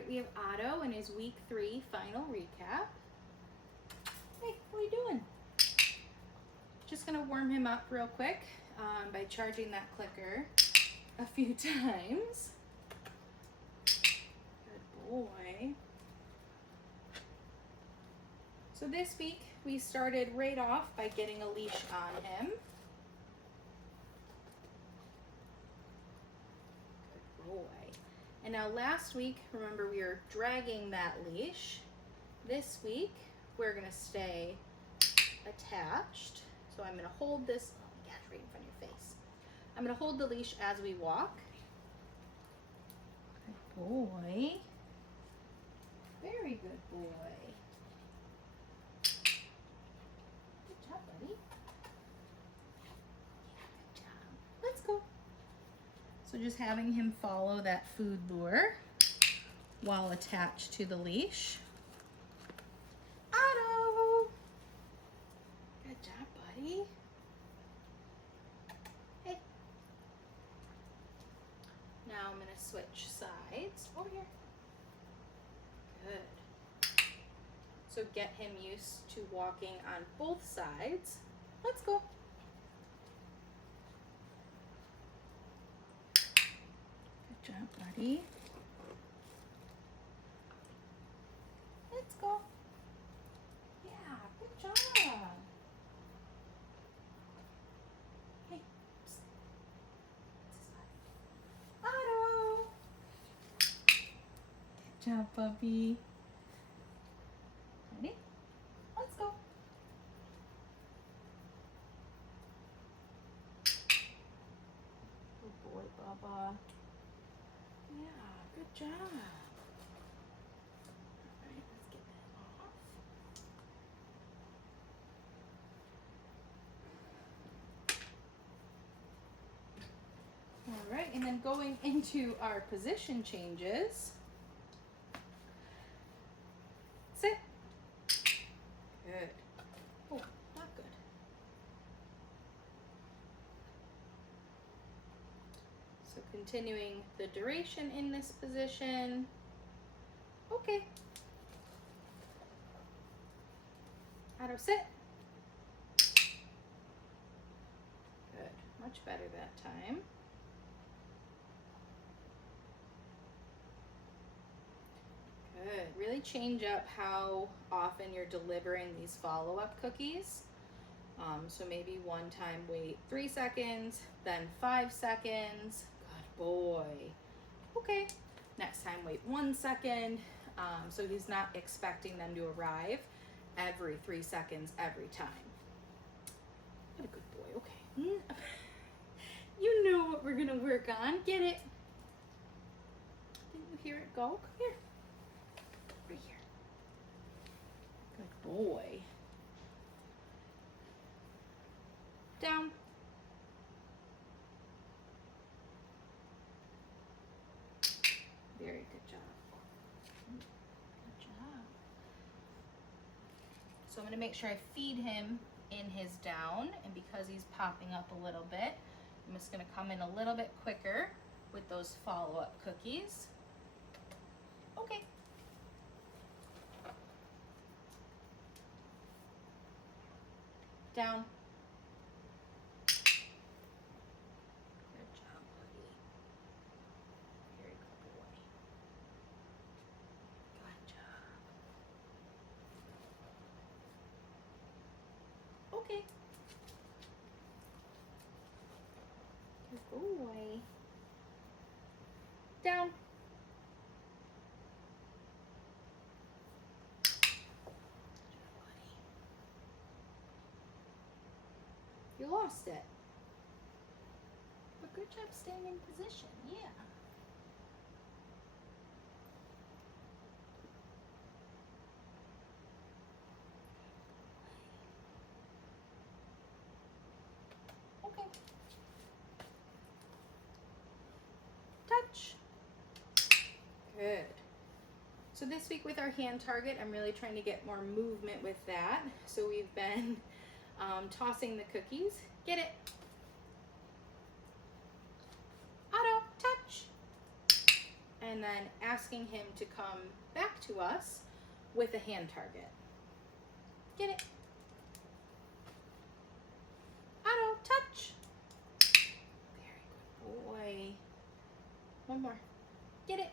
right, we have Otto in his week 3 final recap. Hey, what are you doing? Just gonna warm him up real quick by charging that clicker a few times. Good boy. So this week we started right off by getting a leash on him. Good boy. And now last week, remember we were dragging that leash. This week we're gonna stay attached. So I'm gonna hold this, oh my gosh, right in front of your face. I'm gonna hold the leash as we walk. Good boy. Very good boy. Good job, buddy. Yeah, good job. Let's go. So just having him follow that food lure while attached to the leash. Otto! Good job, buddy. Hey. Now I'm gonna switch sides. Over here. Good. So get him used to walking on both sides. Let's go. Good job, buddy. Let's go. Yeah, good job. Hey, psst. Otto. Good job, puppy. Ready? Let's go. Good boy, Bubba. Yeah, good job. All right, let's get that off. All right, and then going into our position changes. Sit. Good. Oh, not good. So continuing the duration in this position. Okay. Otto, sit. Good. Much better that time. Good. Really change up how often you're delivering these follow-up cookies. So maybe one time wait 3 seconds, then 5 seconds. Good boy. Okay. Next time wait 1 second. So he's not expecting them to arrive every 3 seconds every time. What a good boy. Okay. You know what we're gonna work on. Get it. Didn't you hear it go? Come here. Right here. Good boy. Down. Very good job. Good job. So I'm going to make sure I feed him in his down, and because he's popping up a little bit, I'm just going to come in a little bit quicker with those follow-up cookies. Okay. Down. Good job, buddy. Very good boy. Good job. Okay. Good boy. Down. You lost it. But good job staying in position. Yeah. Okay. Touch. Good. So this week with our hand target, I'm really trying to get more movement with that. So we've been tossing the cookies. Get it. Otto, touch. And and then asking him to come back to us with a hand target. Get it. Otto, touch. Very good boy. One more. Get it.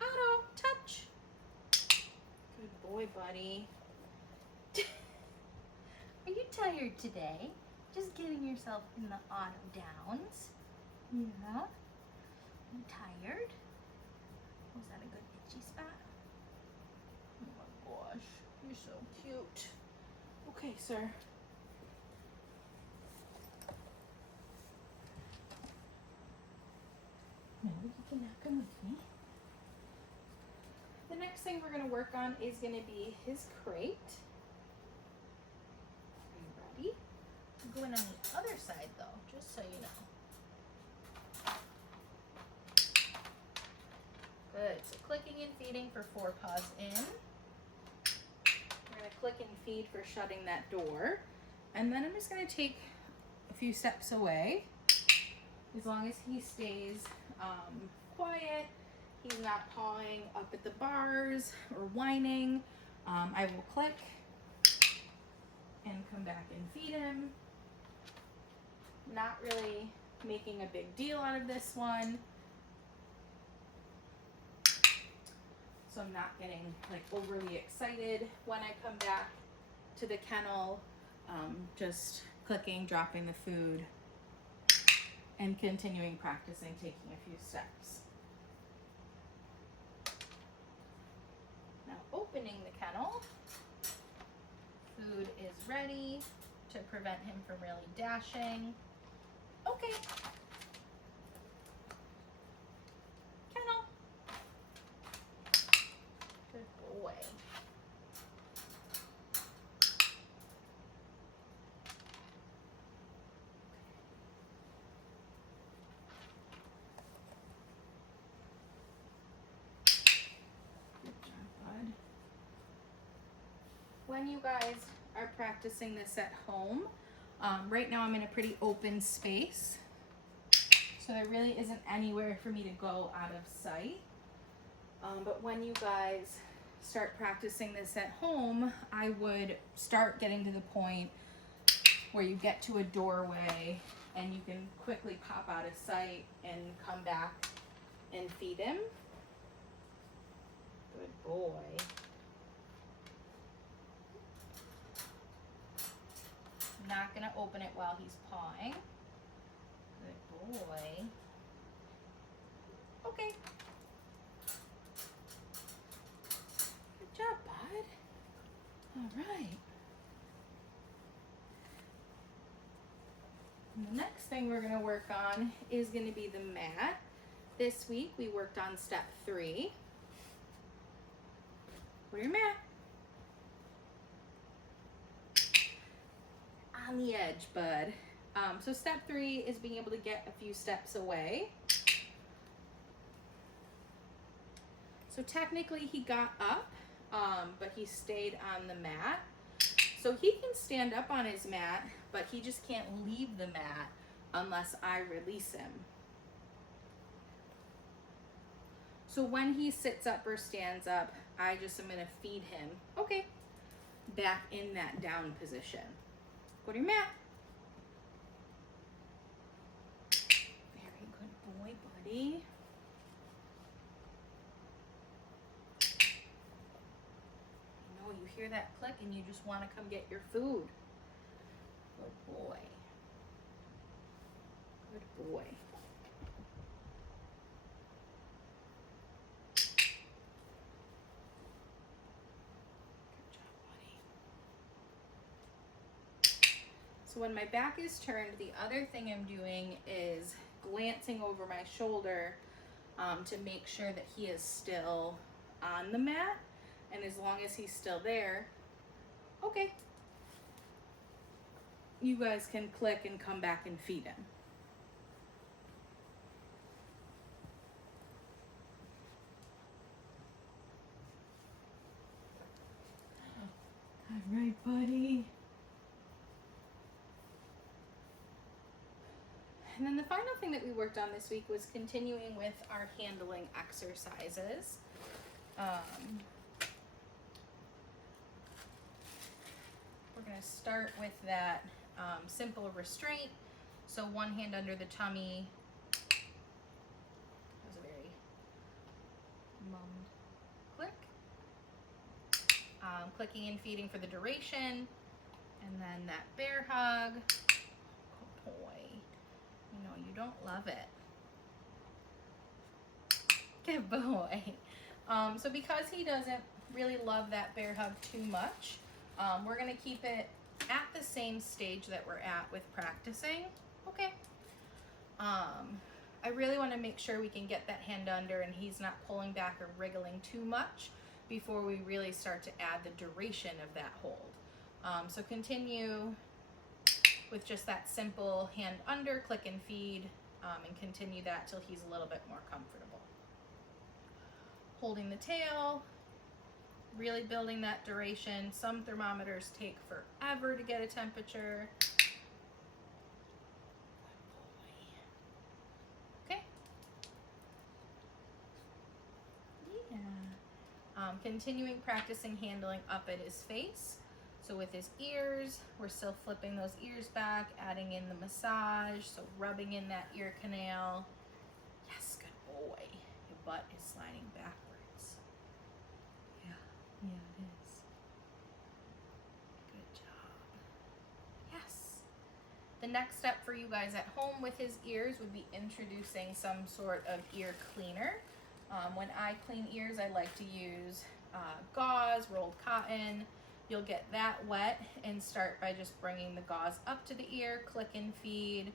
Otto, touch. Good boy, buddy. Are you tired today? Just getting yourself in the Otto downs. Yeah. You tired? Was that a good itchy spot? Oh my gosh, you're so cute. Okay, sir. No, you cannot come with me. The next thing we're going to work on is going to be his crate. Are you ready? I'm going on the other side though, just so you know. Good. So clicking and feeding for 4 paws in. We're going to click and feed for shutting that door. And then I'm just going to take a few steps away. As long as he stays quiet, he's not pawing up at the bars or whining, I will click and come back and feed him. Not really making a big deal out of this one. So I'm not getting like overly excited when I come back to the kennel. Just clicking, dropping the food, and continuing practicing, taking a few steps. Now opening the kennel. Food is ready to prevent him from really dashing. Okay. Kennel. Good boy. Good job, bud. When you guys are practicing this at home, right now I'm in a pretty open space, so there really isn't anywhere for me to go out of sight. But when you guys start practicing this at home, I would start getting to the point where you get to a doorway and you can quickly pop out of sight and come back and feed him. Good boy. Not gonna open it while he's pawing. Good boy. Okay. Good job, bud. All right. And the next thing we're gonna work on is gonna be the mat. This week we worked on step 3. Where's your mat? On the edge, bud. So step 3 is being able to get a few steps away. So technically he got up, but he stayed on the mat. So he can stand up on his mat, but he just can't leave the mat unless I release him. So when he sits up or stands up, I just am gonna feed him, okay, back in that down position. Go to your mat. Very good boy, buddy. I know you hear that click and you just want to come get your food. Good boy. Good boy. So when my back is turned, the other thing I'm doing is glancing over my shoulder to make sure that he is still on the mat. And as long as he's still there, okay, you guys can click and come back and feed him. All right, buddy. And then the final thing that we worked on this week was continuing with our handling exercises. We're going to start with that simple restraint. So one hand under the tummy. That was a very mummed click. Clicking and feeding for the duration. And then that bear hug. Oh boy. You know, you don't love it. Good boy. So because he doesn't really love that bear hug too much, we're going to keep it at the same stage that we're at with practicing. Okay. I really want to make sure we can get that hand under and he's not pulling back or wriggling too much before we really start to add the duration of that hold. So continue with just that simple hand under, click and feed, and continue that till he's a little bit more comfortable. Holding the tail, really building that duration. Some thermometers take forever to get a temperature. Okay. Yeah. Continuing practicing handling up at his face. So with his ears, we're still flipping those ears back, adding in the massage, so rubbing in that ear canal. Yes, good boy. Your butt is sliding backwards. Yeah, it is. Good job. Yes. The next step for you guys at home with his ears would be introducing some sort of ear cleaner. When I clean ears, I like to use gauze, rolled cotton. You'll get that wet and start by just bringing the gauze up to the ear, click and feed,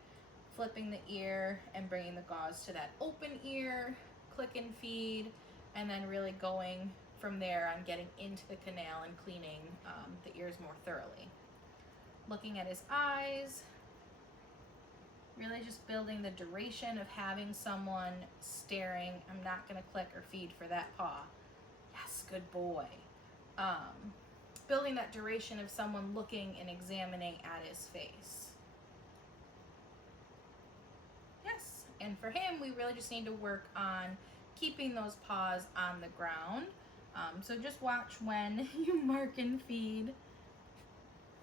flipping the ear and bringing the gauze to that open ear, click and feed, and then really going from there on getting into the canal and cleaning the ears more thoroughly. Looking at his eyes, really just building the duration of having someone staring. I'm not going to click or feed for that paw. Yes, good boy. Building that duration of someone looking and examining at his face. Yes, and for him, we really just need to work on keeping those paws on the ground. So just watch when you mark and feed.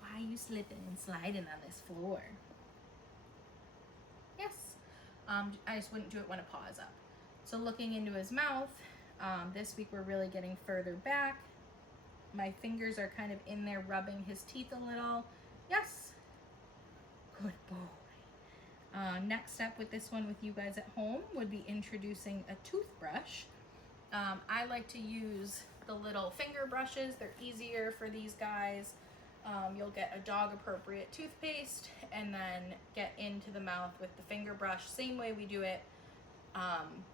Why are you slipping and sliding on this floor? Yes, I just wouldn't do it when a paw is up. So looking into his mouth, this week we're really getting further back. My fingers are kind of in there rubbing his teeth a little. Yes. Good boy. Next step with this one with you guys at home would be introducing a toothbrush. I like to use the little finger brushes. They're easier for these guys. You'll get a dog appropriate toothpaste and then get into the mouth with the finger brush. Same way we do it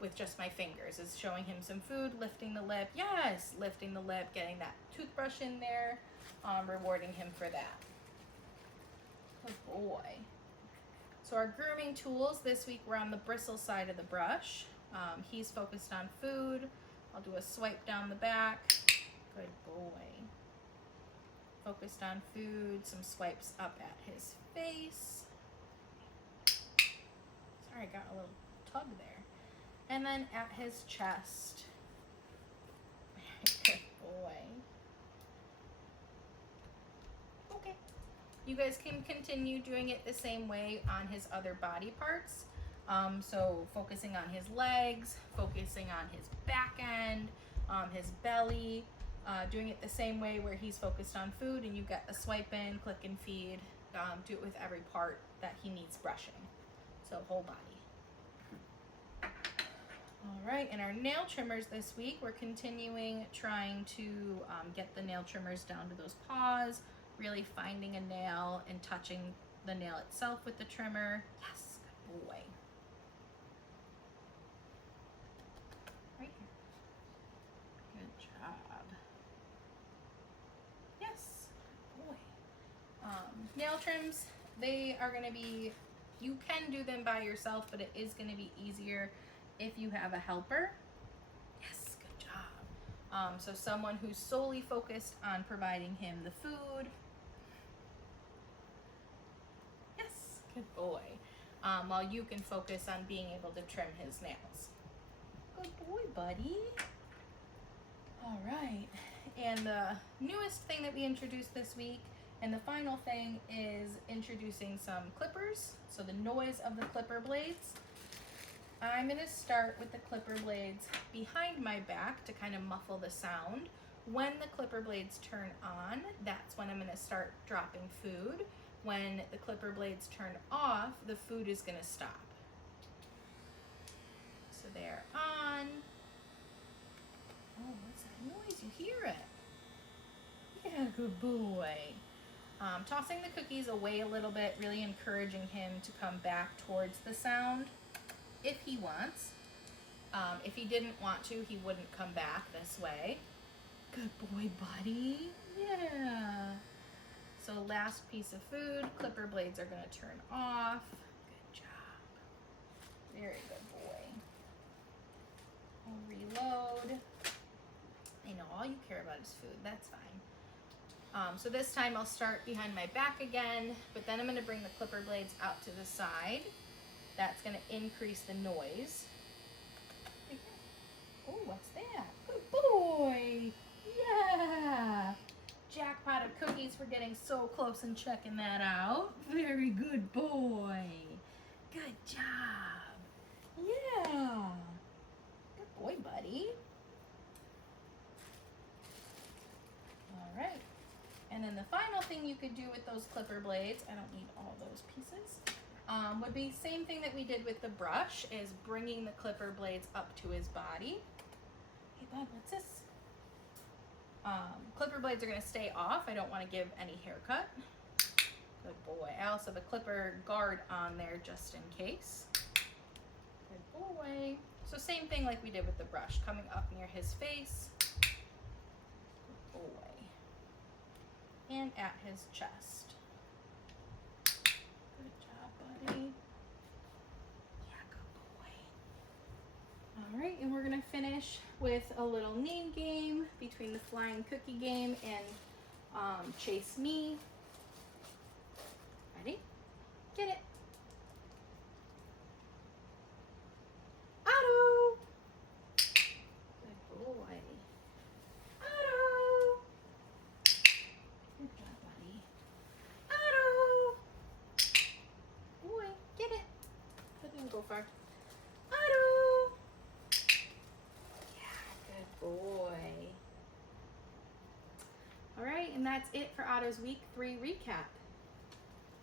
with just my fingers, is showing him some food, lifting the lip. Yes, lifting the lip, getting that toothbrush in there, rewarding him for that. Good boy. So our grooming tools this week, we're on the bristle side of the brush. He's focused on food. I'll do a swipe down the back. Good boy. Focused on food, some swipes up at his face. Sorry, I got a little tug there. And then at his chest. Good boy. Okay. You guys can continue doing it the same way on his other body parts. So focusing on his legs, focusing on his back end, his belly, doing it the same way where he's focused on food and you get a swipe in, click and feed. Do it with every part that he needs brushing. So whole body. All right, and our nail trimmers this week, we're continuing trying to get the nail trimmers down to those paws, really finding a nail and touching the nail itself with the trimmer. Yes, good boy. Right here. Good job. Yes, good boy. Nail trims, they are going to be, you can do them by yourself, but it is going to be easier if you have a helper. Yes, good job. So someone who's solely focused on providing him the food. Yes, good boy. while you can focus on being able to trim his nails. Good boy, buddy. All right, and the newest thing that we introduced this week, and the final thing, is introducing some clippers. So the noise of the clipper blades. I'm gonna start with the clipper blades behind my back to kind of muffle the sound. When the clipper blades turn on, that's when I'm gonna start dropping food. When the clipper blades turn off, the food is gonna stop. So they're on. Oh, what's that noise? You hear it? Yeah, good boy. Tossing the cookies away a little bit, really encouraging him to come back towards the sound if he wants. If he didn't want to, he wouldn't come back this way. Good boy, buddy. Yeah. So last piece of food, clipper blades are going to turn off. Good job. Very good boy. I'll reload. I know, all you care about is food. That's fine. So this time I'll start behind my back again, but then I'm going to bring the clipper blades out to the side. That's going to increase the noise. Oh, what's that? Good boy. Yeah. Jackpot of cookies for getting so close and checking that out. Very good boy. Good job. Yeah. Good boy, buddy. All right. And then the final thing you could do with those clipper blades, I don't need all those pieces, would be same thing that we did with the brush, is bringing the clipper blades up to his body. Hey, bud, what's this? Clipper blades are going to stay off. I don't want to give any haircut. Good boy. I also have a clipper guard on there just in case. Good boy. So same thing like we did with the brush, coming up near his face. Good boy. And at his chest. Good job, buddy. Yeah, good boy. All right, and we're gonna finish with a little name game between the flying cookie game and Chase Me. Ready? Get it. Otto. Good boy. Otto. Good job, buddy. Otto. Boy, get it. That didn't go far. Otto. Yeah, good boy. All right, and that's it for Otto's week 3 recap.